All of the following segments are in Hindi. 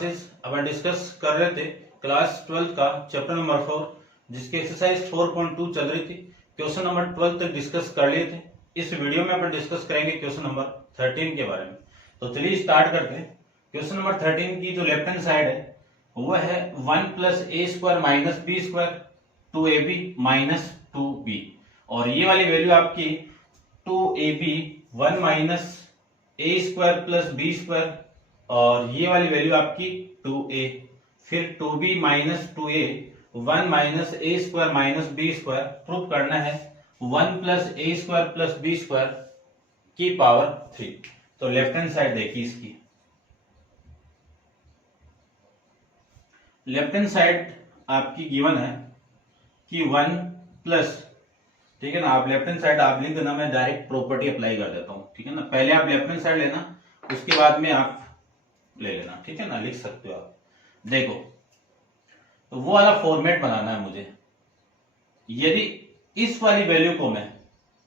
क्लासेस अपन डिस्कस कर रहे थे क्लास 12 का चैप्टर नंबर 4, जिसकी एक्सरसाइज 4.2 चल रही थी। क्वेश्चन नंबर 12 तक डिस्कस कर लिए थे। इस वीडियो में अपन डिस्कस करेंगे क्वेश्चन नंबर 13 के बारे में। तो चलिए स्टार्ट करते हैं। क्वेश्चन नंबर 13 की जो लेफ्ट हैंड साइड है वो है 1 + a² - b² 2ab - 2b, और ये वाली वैल्यू आपकी 2ab 1 - a² + b², और ये वाली वैल्यू आपकी 2a, फिर 2b - 2a 1 - a² - b² prove करना है 1 + a² + b² की पावर 3। तो लेफ्ट हैंड साइड देखिए, इसकी लेफ्ट हैंड साइड आपकी गिवन है कि 1 प्लस, ठीक है ना। आप लेफ्ट हैंड साइड आप लिख देना, मैं डायरेक्ट प्रॉपर्टी अप्लाई कर देता हूं, ठीक है ना। पहले आप लेफ्ट हैंड साइड लेना, उसके बाद में आप ले लेना, ठीक है ना। लिख सकते हो आप। देखो, तो वो वाला फॉर्मेट बनाना है मुझे। यदि इस वाली वैल्यू को मैं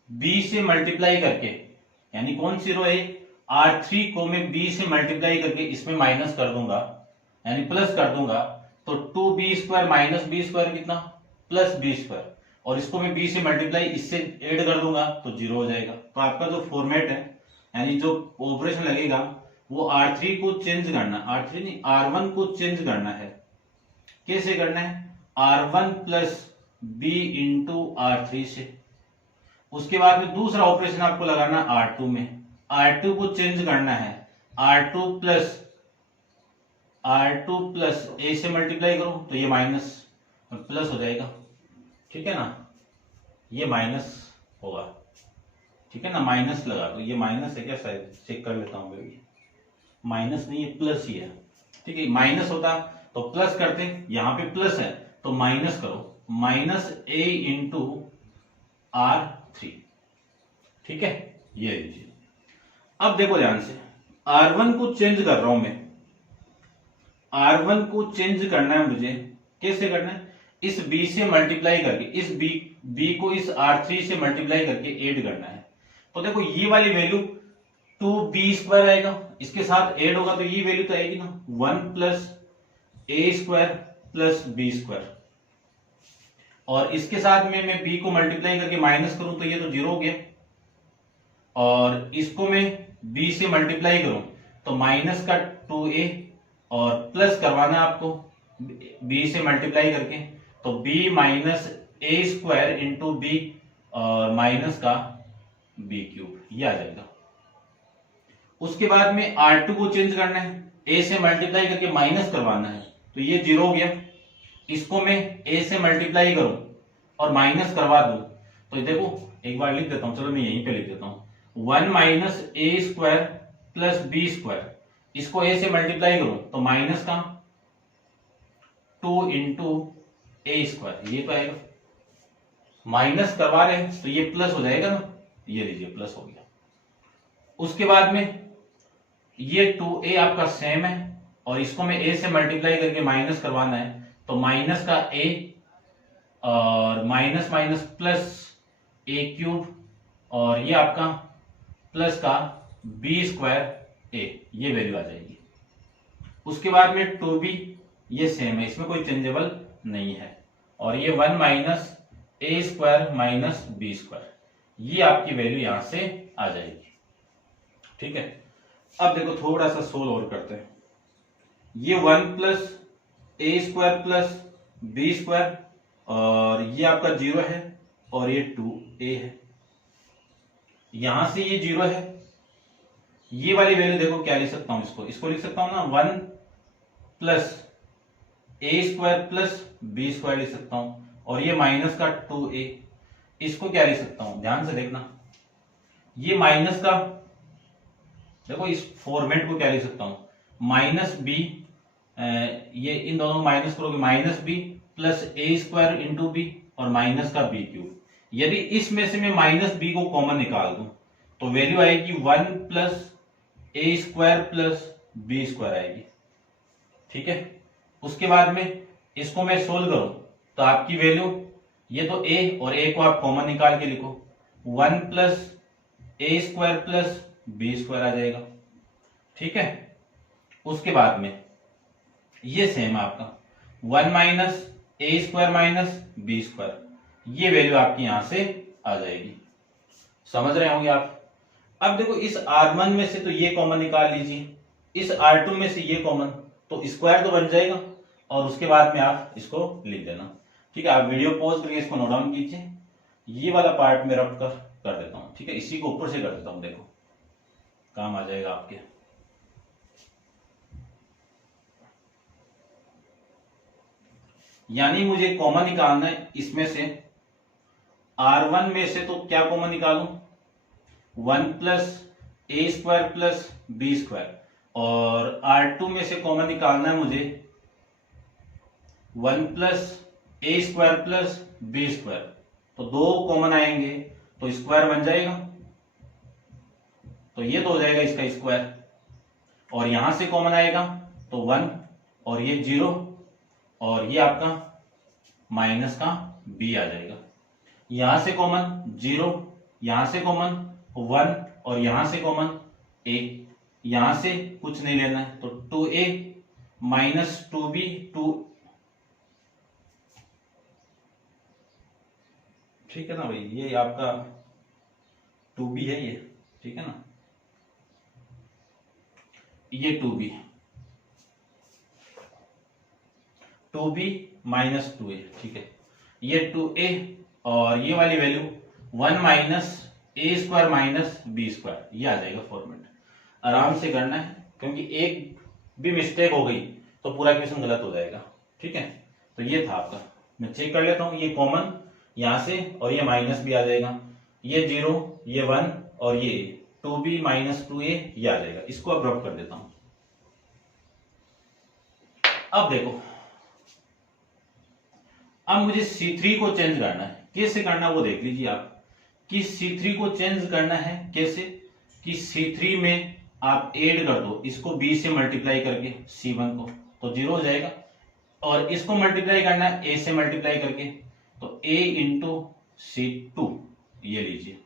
b से मल्टीप्लाई करके, यानी कौन सी रो है, R3 को मैं b से मल्टीप्लाई करके इसमें माइनस कर दूंगा, यानी प्लस कर दूंगा, तो 2b² - b² कितना, प्लस b², और इसको मैं b से मल्टीप्लाई इससे ऐड कर दूंगा तो 0 हो जाएगा। तो आपका जो फॉर्मेट है, यानी जो ऑपरेशन लगेगा, वो R3 को चेंज करना, R3 नहीं R1 को चेंज करना है। कैसे करना है, R1 + b × R3 से। उसके बाद में दूसरा ऑपरेशन आपको लगाना R2 में, R2 को चेंज करना है, R2 प्लस a से मल्टीप्लाई करो तो ये माइनस प्लस हो जाएगा, ठीक है ना। ये माइनस होगा, ठीक है ना। माइनस लगा दो, ये माइनस है क्या, शायद चेक कर लेता हूँ। माइनस नहीं, ये प्लस ही है, ठीक है। माइनस होता तो प्लस करते, यहां पे प्लस है तो माइनस करो, -a × R3, ठीक है। ये लीजिए। अब देखो ध्यान से, R1 को चेंज कर रहा हूं मैं, R1 को चेंज करना है मुझे। कैसे करना है, इस b से मल्टीप्लाई करके, इस b को इस R3 से मल्टीप्लाई करके ऐड करना है। तो देखो, ये वाली वैल्यू 2b² आएगा, इसके साथ ऐड होगा तो ये वैल्यू तो आएगी ना, 1 + a² + b², और इसके साथ में मैं b को मल्टीप्लाई करके माइनस करूं तो ये तो 0 हो गया, और इसको मैं b से मल्टीप्लाई करूं तो माइनस का 2a, और प्लस करवाना है आपको b से मल्टीप्लाई करके, तो b - a² × b, और माइनस का b³, ये आ जाएगा। उसके बाद में R2 को चेंज करना है, a से मल्टीप्लाई करके माइनस करवाना है, तो ये 0 हो गया। इसको मैं a से मल्टीप्लाई करूं और माइनस करवा दूं तो देखो, एक बार लिख देता हूं, चलो मैं यहीं पे लिख देता हूं, 1 - a² + b², इसको a से मल्टीप्लाई करूं तो माइनस का 2 × a², ये तो आएगा। माइनस करवा रहे हैं तो ये प्लस हो जाएगा ना, ये लीजिए प्लस हो गया। उसके बाद में ये 2a आपका सेम है, और इसको मैं a से मल्टीप्लाई करके माइनस करवाना है, तो माइनस का a, और माइनस माइनस प्लस a³, और ये आपका प्लस का b²a, ये वैल्यू आ जाएगी। उसके बाद में 2b, ये सेम है, इसमें कोई चेंजेबल नहीं है, और ये 1 - a² - b², ये आपकी वैल्यू यहां से आ जाएगी, ठीक है। अब देखो, थोड़ा सा सोल्व और करते हैं। ये 1 + a² + b², और ये आपका 0 है, और ये 2a है, यहां से ये 0 है। ये वाली वैल्यू देखो क्या लिख सकता हूं, इसको लिख सकता हूं ना, 1 + a² + b² लिख सकता हूं, और ये माइनस का 2a, इसको क्या लिख सकता हूं, ध्यान से देखना। ये माइनस का, देखो इस फॉर्मेट को क्या लिख सकता हूं, -b, ये इन दोनों को माइनस करोगे, -b + a² × b, और माइनस का b³। यदि इसमें से मैं -b को कॉमन निकाल दूं तो वैल्यू आएगी 1 + a² + b² आएगी, ठीक है। उसके बाद में इसको मैं सोल्व करूं तो आपकी वैल्यू, ये तो a, और a को आप कॉमन निकाल के लिखो, 1 + a² + b² आ जाएगा, ठीक है। उसके बाद में ये सेम आपका 1 माइनस ए स्क्वायर माइनस बी स्क्वायर, ये वैल्यू आपकी यहां से आ जाएगी। समझ रहे होंगे आप। अब देखो इस R1 में से तो ये कॉमन निकाल लीजिए, इस R2 में से ये कॉमन, तो स्क्वायर तो बन जाएगा और उसके बाद में आप इसको लिख देना। ठीक है, आप वीडियो पॉज करके इसको नोट डाउन कीजिए। ये वाला पार्ट मैं रब कर देता हूं। ठीक है, इसी को ऊपर से कर देता हूं, देखो काम आ जाएगा आपके। यानी मुझे कॉमन निकालना है इसमें से, R1 में से तो क्या कॉमन निकालूं, 1 plus A square plus B square, और R2 में से कॉमन निकालना है मुझे 1 plus A square plus B square. तो दो कॉमन आएंगे तो स्क्वायर बन जाएगा, तो ये तो हो जाएगा इसका स्क्वायर, और यहां से कॉमन आएगा तो 1 और ये 0 और ये आपका माइनस का b आ जाएगा। यहां से कॉमन 0, यहां से कॉमन 1 और यहां से कॉमन a, यहां से कुछ नहीं लेना है तो 2a माइनस 2b 2, ठीक है ना भाई, ये आपका 2b है ये, ठीक है ना, ये 2b माइनस 2a, ठीक है, ये 2a और ये वाली वैल्यू 1 माइनस ए स्क्वायर माइनस बी स्क्वायर, ये आ जाएगा फॉर्मेट। आराम से करना है क्योंकि एक भी मिस्टेक हो गई तो पूरा क्वेश्चन गलत हो जाएगा। ठीक है, तो ये था आपका, मैं चेक कर लेता हूं, ये कॉमन यहां से और ये माइनस भी आ जाएगा, ये 0 ये 1 और ये 2b माइनस 2a ये आ जाएगा। इसको अब रब कर देता हूं। अब देखो, अब मुझे C3 को चेंज करना है, कैसे करना है वो देख लीजिए आप, कि C3 को चेंज करना है कैसे, कि C3 में आप ऐड कर दो इसको B से मल्टीप्लाई करके C1 को, तो 0 हो जाएगा, और इसको मल्टीप्लाई करना है A से मल्टीप्लाई करके, तो A इंटू C2 ये लीजिए।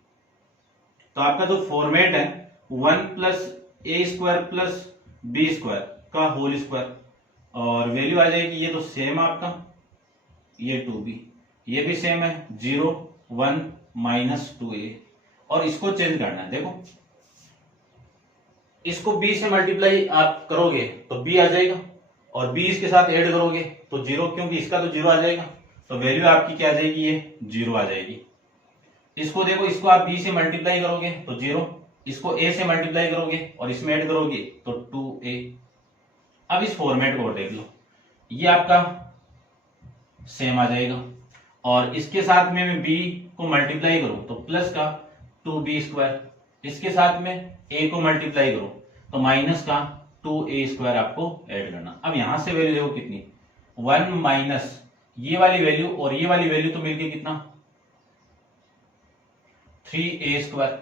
तो आपका जो फॉर्मेट है 1 plus A square plus B square का होल स्क्वायर, और वैल्यू आ जाएगी, ये तो सेम आपका, ये 2b, ये भी सेम है 0 1 माइनस 2a, और इसको चेंज करना है। देखो इसको b से मल्टीप्लाई आप करोगे तो b आ जाएगा, और b इसके साथ ऐड करोगे तो 0, क्योंकि इसका तो 0 आ जाएगा, तो वैल्यू आपकी क्या आ जाएगी, ये 0 आ जाएगी। इसको देखो, इसको आप b से मल्टीप्लाई करोगे तो 0, इसको a से मल्टीप्लाई करोगे और इसमें ऐड करोगे तो 2a। अब इस फॉर्मेट को देख लो, ये आपका सेम आ जाएगा, और इसके साथ में मैं b को मल्टीप्लाई करूं तो प्लस का 2b स्क्वायर, इसके साथ में a को मल्टीप्लाई करूं तो माइनस का 2a स्क्वायर आपको ऐड करना। अब यहां से वैल्यू देखो कितनी, 1 माइनस ये वाली वैल्यू और ये वाली वैल्यू तो मिलके कितना 3a स्क्वायर,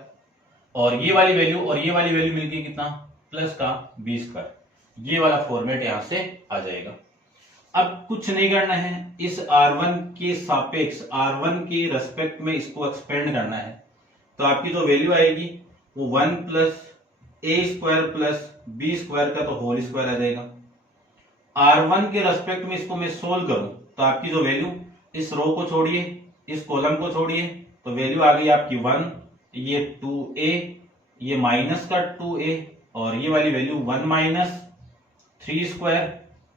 और ये वाली वैल्यू और ये वाली वैल्यू मिलके कितना प्लस का b स्क्वायर, ये वाला फॉर्मेट यहां से आ जाएगा। अब कुछ नहीं करना है, इस R1 के सापेक्ष R1 के रेस्पेक्ट में इसको एक्सपेंड करना है, तो आपकी जो वैल्यू आएगी वो 1 plus A square plus B square का तो होल स्क्वायर आ जाएगा। R1 के रेस्पेक्ट में इसको मैं सोल्व करूं तो आपकी जो वैल्यू, इस रो को छोड़िए इस कॉलम को छोड़िए, तो वैल्यू आ गई आपकी 1, ये 2a, ये माइनस का 2a, और ये वाली value 1 minus 3 square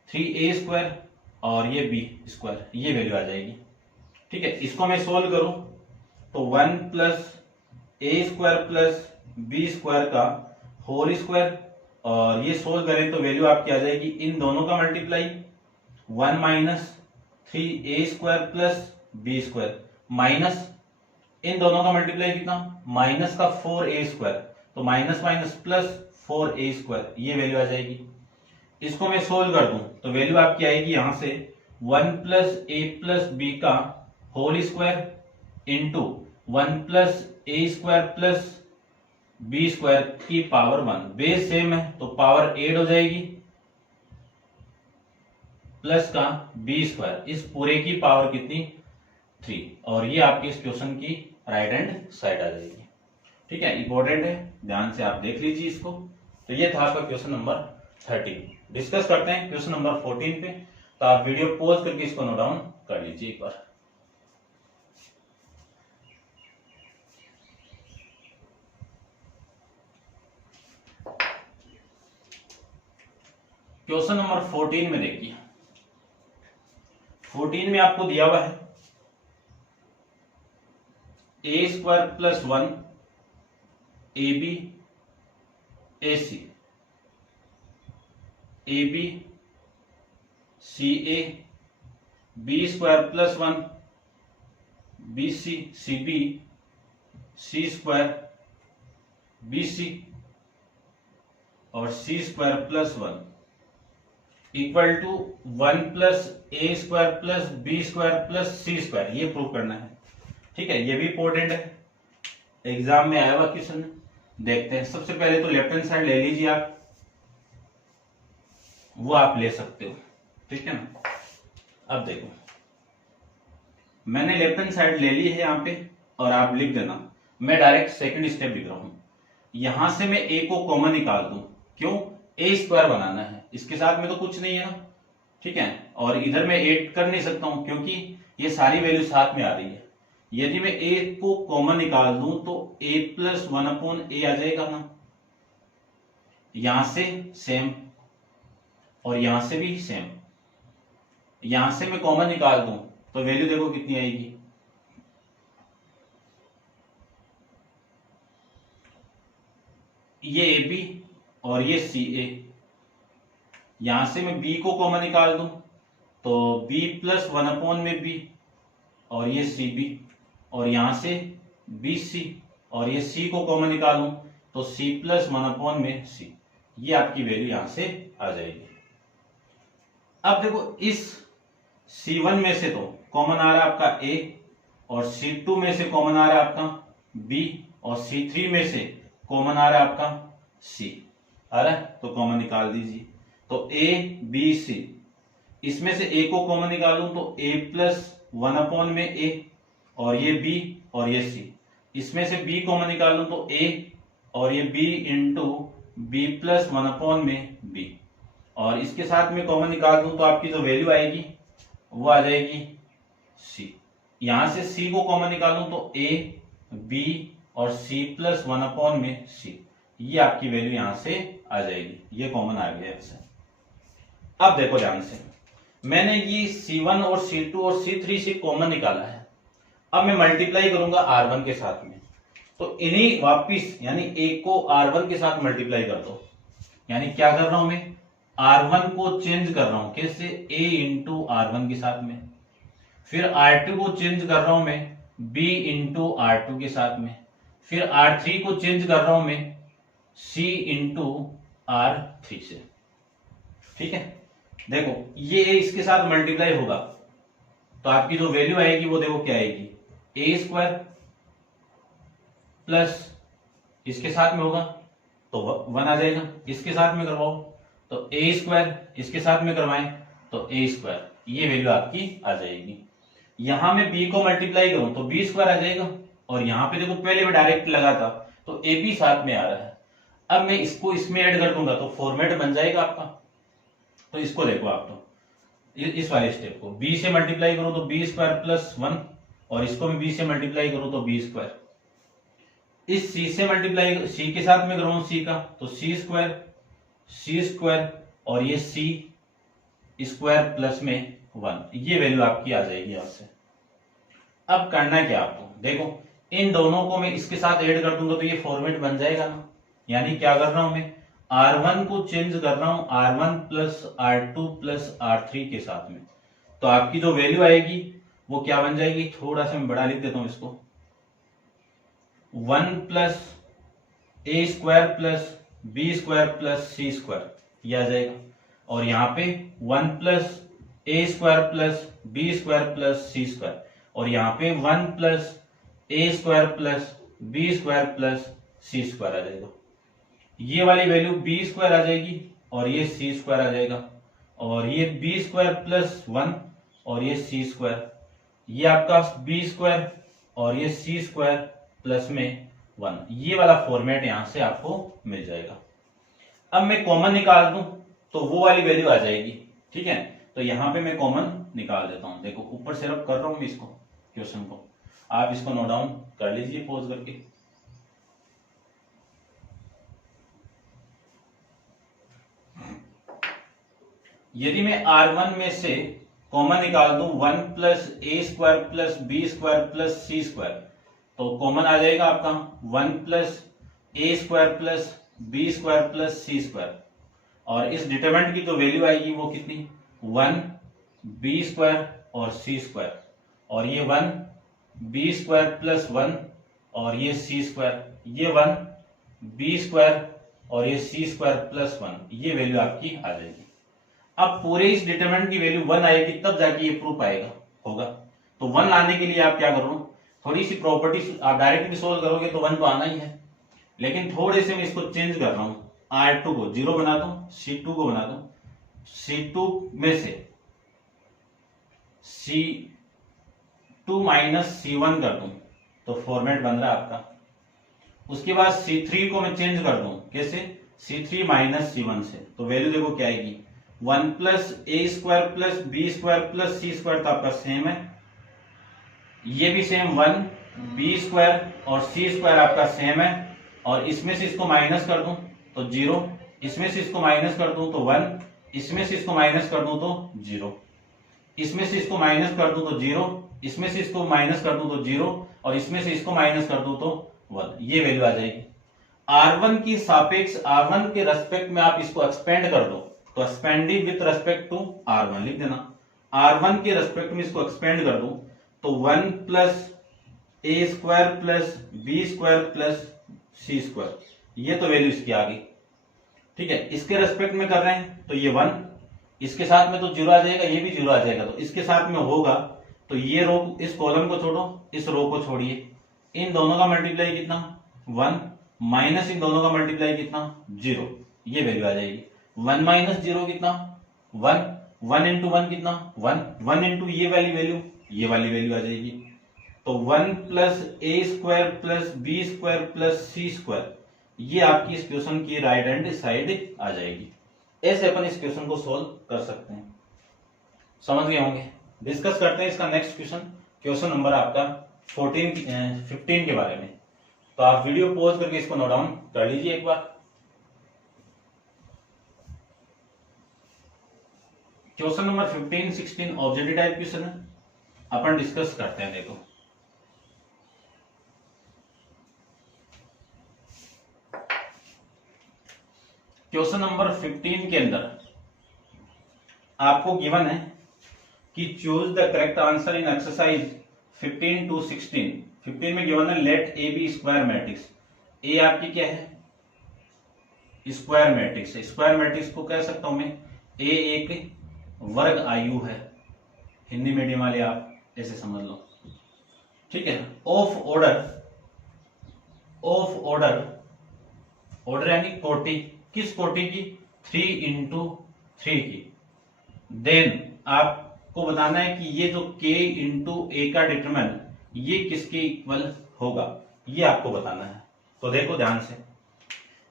3a square और ये b स्क्वायर, ये वैल्यू आ जाएगी। ठीक है, इसको मैं सोल्व करूं तो 1 plus A square plus B square का होल स्क्वायर, और ये सोल्व करें तो वैल्यू आपकी आ जाएगी इन दोनों का multiply 1 minus 3a square plus B square, minus इन दोनों का मल्टीप्लाई कितना माइनस का 4a स्क्वायर, तो minus minus plus 4a square, ये वैल्यू आ जाएगी। इसको मैं सोल्व कर दूं तो वैल्यू आपकी आएगी यहां से 1 प्लस ए प्लस बी का whole square into 1 plus A square plus B square की पावर 1, बेस सेम है तो पावर ऐड हो जाएगी, प्लस का बी स्क्वायर, इस पूरे की पावर कितनी 3, और ये आपकी इस क्वेश्चन की राइट हैंड साइड आ जाएगी। ठीक है, इंपॉर्टेंट है, ध्यान से आप देख लीजिए इसको। तो ये था आपका क्वेश्चन नंबर 13। डिस्कस करते हैं क्वेश्चन नंबर 14 पे। तो आप वीडियो पॉज करके इसको नोट डाउन कर लीजिए एक बार। क्वेश्चन नंबर 14 में देखिए, 14 में आपको दिया हुआ है a² + 1 AB AC AB CA B² + 1 BC CB C² BC और C² + 1 equal to 1 + A² + B² + C²। ये प्रूव करना है, ठीक है। ये भी इंपॉर्टेंट है, एग्जाम में आया हुआ क्वेश्चन। देखते हैं, सबसे पहले तो लेफ्ट हैंड साइड ले लीजिए आप, वो आप ले सकते हो, ठीक है ना। अब देखो, मैंने लेफ्ट हैंड साइड ले ली है यहाँ पे, और आप लिख देना। मैं डायरेक्ट सेकंड स्टेप लिख रहा हूं। यहां से मैं a को कॉमन निकाल दूं, क्यों? a² बनाना है, इसके साथ में तो कुछ नहीं है ना, ठीक है। और इधर मैं ऐड कर नहीं सकता हूं क्योंकि ये सारी वैल्यू साथ में आ रही है। यदि मैं a को कॉमन निकाल दूं तो a + 1/a आ जाएगा ना, यहां से सेम और यहां से भी सेम। यहां से मैं कॉमन निकाल दूं तो वैल्यू देखो कितनी आएगी, ये AB और ये CA। यहां से मैं B को कॉमन निकाल दूं तो B + 1/b और ये CB, और यहां से BC और ये C को कॉमन निकालूं तो C + 1/c। ये आपकी वैल्यू यहां से आ जाएगी। अब देखो, इस C1 में से तो कॉमन आ रहा है आपका A, और C2 में से कॉमन आ रहा है आपका B, और C3 में से कॉमन आ रहा है आपका C। आ रहा है तो कॉमन निकाल दीजिए। तो A B C, इसमें से A को कॉमन निकालूं तो A + 1/a और ये B और ये C। इसमें से B कॉमन निकालूं तो A और ये B × B + 1/b, और इसके साथ में कॉमन निकाल दूं तो आपकी जो वैल्यू आएगी वो आ जाएगी C। यहां से C को कॉमन निकालूं तो A B और C + 1/c। ये आपकी वैल्यू यहां से आ जाएगी, ये कॉमन आ गया इससे। अब देखो ध्यान से, मैंने ये C1 और C2 और C3 से कॉमन निकाला है। अब मैं मल्टीप्लाई करूंगा R1 के साथ में, तो इन्हीं वापिस यानी A को R1 के साथ मल्टीप्लाई कर दो। यानी क्या कर रहा हूं मैं, R1 को चेंज कर रहा हूं, कैसे? A × R1 के साथ में। फिर R2 को चेंज कर रहा हूं मैं B × R2 के साथ में। फिर R3 को चेंज कर रहा हूं मैं C × R3 से, ठीक है। देखो, ये इसके साथ मल्टीप्लाई होगा तो आपकी जो वैल्यू आएगी वो देखो क्या आएगी, A² प्लस इसके साथ में होगा तो 1 आ जाएगा। इसके साथ में करवाओ तो A², इसके साथ में करवाएं तो A²। ये वैल्यू आपकी आ जाएगी। यहां में B को मल्टीप्लाई करूं तो B² आ जाएगा, और यहां पे देखो पहले मैं डायरेक्ट लगा था तो AB साथ में आ रहा है। अब मैं इसको इसमें ऐड कर दूंगा तो फॉर्मेट बन जाएगा आपका। तो इसको देखो आप, तो इस वाले स्टेप को B से मल्टीप्लाई करो तो B² + 1, और इसको मैं B से मल्टीप्लाई करूं तो B²। इस C से मल्टीप्लाई C के साथ में करूं C का तो C² और ये C² प्लस में 1। ये वैल्यू आपकी आ जाएगी यहां से। अब करना क्या आपको, देखो इन दोनों को मैं इसके साथ ऐड कर दूंगा तो ये फॉर्मेट बन जाएगा ना। यानी क्या कर रहा हूं मैं, R1 को चेंज कर रहा हूं R1 + R2 + R3 के साथ में। तो आपकी जो वैल्यू आएगी वो क्या बन जाएगी, थोड़ा सा मैं बड़ा लिख देता हूं इसको, 1 + A² + B² + C²। ये आ जाएगा, और यहाँ पे 1 + A² + B² + C², और यहाँ पे 1 + A² + B² + C² आ जाएगा। ये वाली वैल्यू B² आ जाएगी और ये C² आ जाएगा, और ये B² + 1 और ये C²। ये आपका B² और ये C² प्लस में 1। ये वाला फॉर्मेट यहां से आपको मिल जाएगा। अब मैं कॉमन निकाल दूं तो वो वाली वैल्यू आ जाएगी। ठीक है, तो यहां पे मैं कॉमन निकाल देता हूं। देखो ऊपर से रब कर रहा हूं इसको, क्वेश्चन को, आप इसको नोट डाउन कर लीजिए पॉज करके। यदि मैं R1 में से कॉमन निकाल दूं 1 plus A square plus B square plus C square, तो कॉमन आ जाएगा आपका 1 plus A square plus B square plus C square, और इस डिटरमिनेंट की जो वैल्यू आएगी वो कितनी, 1 बी स्क्वायर और सी स्क्वायर, और ये 1 बी स्क्वायर प्लस 1 और ये सी स्क्वायर, ये 1 बी स्क्वायर और ये सी स्क्वायर प्लस 1, ये वैल्यू आपकी आ जाएगी। अब पूरे इस डिटरमिनेंट की वैल्यू 1 आएगी तब जाके ये प्रूफ आएगा होगा। तो 1 लाने के लिए आप क्या करो, थोड़ी सी प्रॉपर्टी, आप डायरेक्ट भी सोल्व करोगे तो 1 तो आना ही है, लेकिन थोड़े से मैं इसको चेंज कर रहा हूं। R2 को 0 बना दो, C2 को बना दो, C2 में से C2 माइनस C1 कर दूं तो फॉर्मेट बन रहा है आपका। उसके बाद C3 को मैं चेंज कर दूं, कैसे, C3 माइनस C1 से, तो वैल्यू देखो क्या आएगी, 1 plus A square plus B square plus C square, तो आपका सेम है, ये भी सेम 1 बी स्क्वायर और सी स्क्वायर आपका सेम है, और इसमें से इसको माइनस कर दूं तो 0, इसमें से इसको माइनस कर दूं तो 1, इसमें से इसको माइनस कर दूं तो 0, इसमें से इसको माइनस कर दूं तो 0, इसमें से इसको माइनस कर दूं तो 0, और इसमें से इसको माइनस कर दूं तो 1, ये वैल्यू आ जाएगी। R1 की सापेक्ष R1 के रेस्पेक्ट में आप इसको एक्सपेंड कर दो, तो expanding with respect to R1 लिख देना, R1 के रेस्पेक्ट में इसको एक्सपेंड कर दूं तो 1 plus A square plus B square plus C square, ये तो वैल्यू इसकी आ गई। ठीक है, इसके रेस्पेक्ट में कर रहे हैं तो ये 1, इसके साथ में तो 0 आ जाएगा, ये भी 0 आ जाएगा, तो इसके साथ में होगा तो ये रो, इस कॉलम को छोड़ो, इस रो को छोड़िए, इन दोनों का मल्टीप्लाई कितना 1 माइनस इन दोनों का मल्टीप्लाई कितना 0, ये वैल्यू आ जाएगी। 1 माइनस 0 कितना 1, 1 इंटू 1 कितना 1, 1 इंटू ये वाली वैल्यू, ये वाली वैल्यू आ जाएगी। तो 1 plus A square plus B square plus C square, ये आपकी इस क्वेश्चन की राइट हैंड साइड आ जाएगी। ऐसे अपन इस क्वेश्चन को सोल्व कर सकते हैं। समझ गए होंगे। डिस्कस करते हैं इसका नेक्स्ट क्वेश्चन, क्वेश्चन नंबर आपका 15 के बारे में। तो आप वीडियो पॉज करके इसको नोट डाउन कर लीजिए एक बार। Question number 15, 16 objective type question है, अपन डिस्कस करते हैं। देखो क्वेश्चन नंबर 15 के अंदर आपको गिवन है कि choose the correct answer in exercise 15 to 16। 15 में गिवन है let A B square matrix. A आपकी क्या है, स्क्वायर मैट्रिक्स है। स्क्वायर मैट्रिक्स को कह सकता हूं मैं ए एक वर्ग आयु है, हिंदी मीडियम वाले आप ऐसे समझ लो। ठीक है, ऑफ ऑर्डर यानी कोटि, किस कोटि की, 3 into 3 की। देन आपको बताना है कि ये जो k इंटू ए का डिटरमिनेंट ये किसके इक्वल होगा, ये आपको बताना है। तो देखो ध्यान से,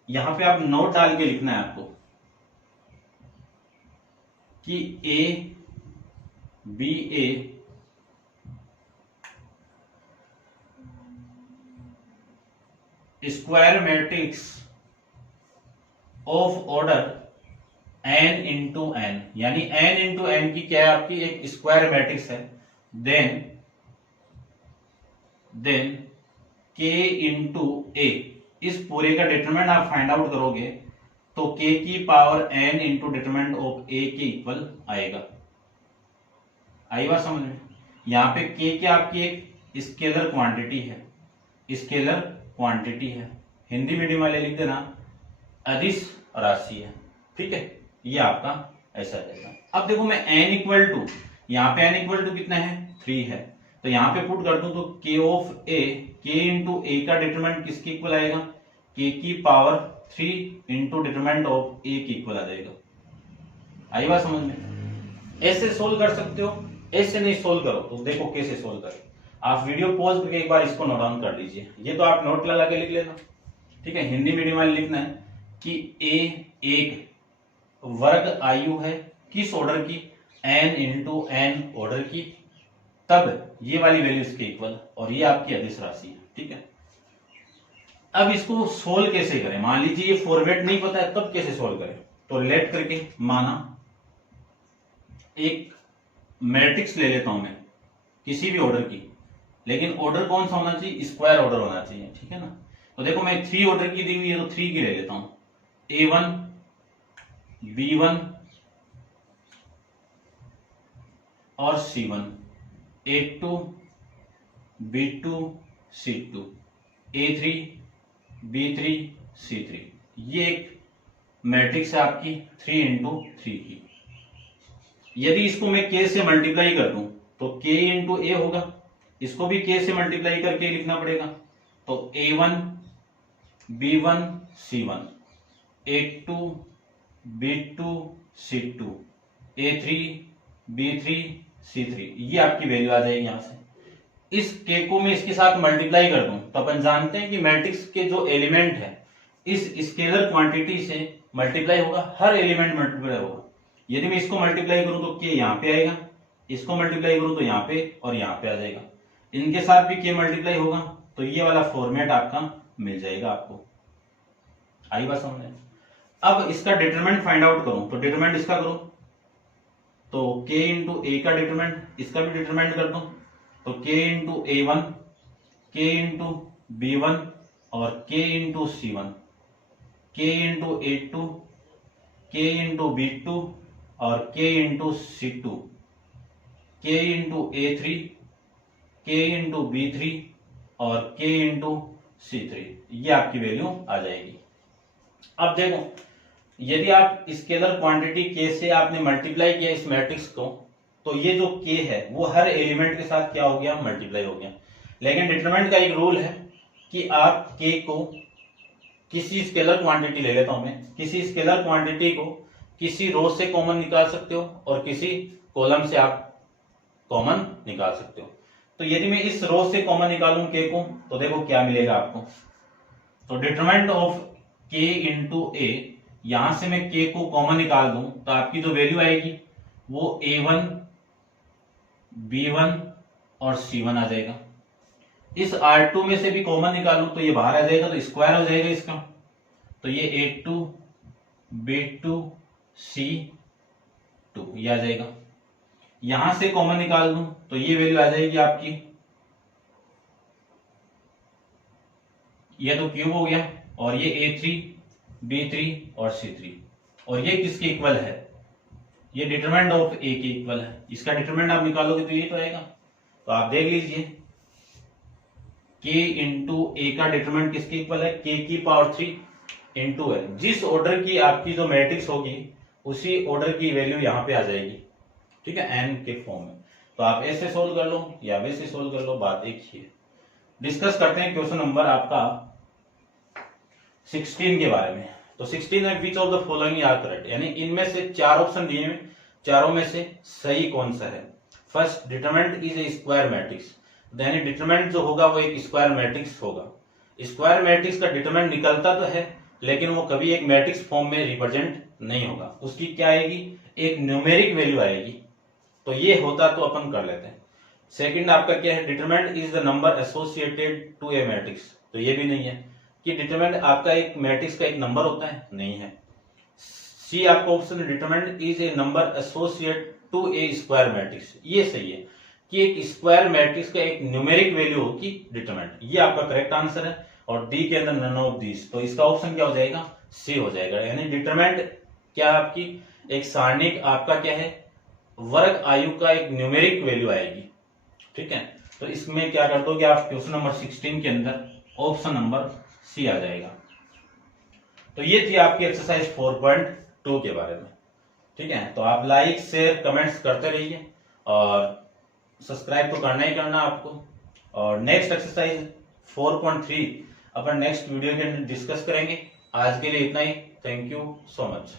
यहां पे आप नोट डाल के लिखना है आपको कि A be a square matrix of order n into n, यानी n इंटू एन की क्या है आपकी एक स्क्वायर मैट्रिक्स है। देन k इंटू ए, इस पूरे का डिटरमिनेंट आप फाइंड आउट करोगे तो k की power n into determinant of a के इक्वल आएगा। आई बात समझ में। यहाँ पे k क्या आपकी एक स्केलर क्वांटिटी है, स्केलर क्वांटिटी है, हिंदी मीडियम वाले लिख देना अदिश राशि है। ठीक है, ये आपका ऐसा रहेगा। अब देखो मैं n इक्वल टू, यहाँ पे n इक्वल टू कितना है 3 है, तो यहाँ पे पुट कर दूं तो k of a, k into A का डिटरमिनेंट किसके इक्वल आएगा, k की power 3 into determinant of a के इक्वल आ जाएगा। आई बात समझ में। ऐसे सोल्व कर सकते हो, ऐसे नहीं सोल्व करो तो देखो कैसे सोल्व करें। आप वीडियो पॉज करके एक बार इसको नोट डाउन कर लीजिए। ये तो आप नोट लगा के लिख लेना। ठीक है, हिंदी मीडियम वाले लिखना है कि a एक वर्ग आयु है किस ऑर्डर की, n इंटू एन ऑर्डर की, तब ये वाली वैल्यू इसके इक्वल, और ये आपकी अदिश राशि है। ठीक है, अब इसको सोल्व कैसे करें, मान लीजिए ये फॉर्मेट नहीं पता है, तब कैसे सोल्व करें। तो लेट करके माना एक मैट्रिक्स ले लेता हूं मैं किसी भी ऑर्डर की, लेकिन ऑर्डर कौन सा होना चाहिए, स्क्वायर ऑर्डर होना चाहिए। ठीक है ना, तो देखो मैं 3 ऑर्डर की दी हुई है तो 3 की ले लेता हूं, A1 B1 और C1, A2 B2 C2, A3 B3 C3। ये एक मैट्रिक्स है आपकी 3 इंटू 3 की। यदि इसको मैं K से मल्टीप्लाई कर दूं तो K इंटू ए होगा, इसको भी K से मल्टीप्लाई करके लिखना पड़ेगा। तो A1 B1 C1, A2 B2 C2, A3 B3 C3, ये आपकी वैल्यू आ जाएगी। यहां से इस K को मैं इसके साथ मल्टीप्लाई कर दूं तो अपन जानते हैं कि मैट्रिक्स के जो एलिमेंट है इस स्केलर क्वांटिटी से मल्टीप्लाई होगा, हर एलिमेंट मल्टीप्लाई होगा। यदि मैं इसको मल्टीप्लाई करूं तो K यहां पे आएगा, इसको मल्टीप्लाई करूं तो यहां पे और यहां पे आ जाएगा, इनके साथ भी K मल्टीप्लाई होगा, तो ये वाला फॉर्मेट आपका मिल जाएगा आपको। आई बात समझ में। अब इसका डिटरमिनेंट फाइंड आउट करूं तो डिटरमिनेंट इसका करो तो K इंटू ए का डिटरमिनेंट, इसका भी डिटरमिनेंट कर दो तो K into A1, K into B1 और K into C1, K into A2, K into B2 और K into C2, K into A3, K into B3 और K इंटू C3, ये आपकी वैल्यू आ जाएगी। अब देखो यदि आप स्केलर क्वांटिटी K से आपने मल्टीप्लाई किया इस मैट्रिक्स को, तो ये जो K है वो हर एलिमेंट के साथ क्या हो गया, मल्टीप्लाई हो गया। लेकिन डिटरमिनेंट का एक रूल है कि आप K को किसी स्केलर क्वांटिटी ले लेता हूं मैं, किसी स्केलर क्वांटिटी को किसी रो से कॉमन निकाल सकते हो और किसी कॉलम से आप कॉमन निकाल सकते हो। तो यदि मैं इस रो से कॉमन निकालूं K को तो देखो क्या मिलेगा आपको। तो डिटरमिनेंट ऑफ K इंटू ए, यहां से मैं K को कॉमन निकाल दूं तो आपकी जो वैल्यू आएगी वो A1 B1 और C1 आ जाएगा। इस R2 में से भी कॉमन निकालूं तो ये बाहर आ जाएगा, तो स्क्वायर हो जाएगा इसका, तो ये A2 B2 C2 ये आ जाएगा। यहां से कॉमन निकाल दूं तो ये वैल्यू आ जाएगी आपकी, ये तो क्यूब हो गया, और ये A3 B3 और C3, और ये किसके इक्वल है, ये डिटरमिनेंट ऑफ A के इक्वल है। इसका डिटरमिनेंट आप निकालोगे तो ये तो आएगा। तो आप देख लीजिए K इंटू ए का डिटरमिनेंट किसके इक्वल है, K की पावर 3 इंटू है। जिस ऑर्डर की आपकी जो मैट्रिक्स होगी उसी ऑर्डर की वैल्यू यहां पे आ जाएगी। ठीक है, n के फॉर्म में। तो आप ऐसे सोल्व कर लो या वैसे सोल्व कर लो, बात एक ही है। डिस्कस करते हैं क्वेश्चन नंबर आपका 16 के बारे में। तो 16 में which of the following are correct, यानी इनमें से 4 ऑप्शन दिए हैं, चारों में से सही कौन सा है। First, determinant is A square matrix, यानी डिटरमिनेंट जो होगा वो एक स्क्वायर मैट्रिक्स होगा। स्क्वायर मैट्रिक्स का डिटरमिनेंट निकलता तो है लेकिन वो कभी एक मैट्रिक्स फॉर्म में रिप्रेजेंट नहीं होगा, उसकी क्या आएगी, एक न्यूमेरिक वैल्यू आएगी। तो ये होता तो अपन कर लेते हैं। सेकंड आपका क्या है, determinant is the number associated to a matrix, तो ये भी नहीं है कि डिटरमिनेंट आपका एक मैट्रिक्स का एक नंबर होता है, नहीं है। सी आपका option, determinant is a number associate to a square matrix, ये सही है कि एक स्क्वायर मैट्रिक्स का एक न्यूमेरिक वैल्यू होगी डिटरमिनेंट, ये आपका करेक्ट आंसर है। और डी के अंदर नन ऑफ दिस, तो इसका ऑप्शन क्या हो जाएगा, सी हो जाएगा। यानी डिटरमिनेंट क्या आपकी एक सारणिक आपका क्या है, वर्ग आयु का एक न्यूमेरिक वैल्यू आएगी। ठीक है, तो इसमें क्या कर दोगे आप, क्वेश्चन नंबर 16 के अंदर ऑप्शन नंबर सी आ जाएगा। तो ये थी आपकी एक्सरसाइज 4.2 के बारे में। ठीक है, तो आप लाइक शेयर कमेंट्स करते रहिए और सब्सक्राइब तो करना ही करना आपको। और नेक्स्ट एक्सरसाइज 4.3 अपन नेक्स्ट वीडियो के अंदर डिस्कस करेंगे। आज के लिए इतना ही, थैंक यू सो मच।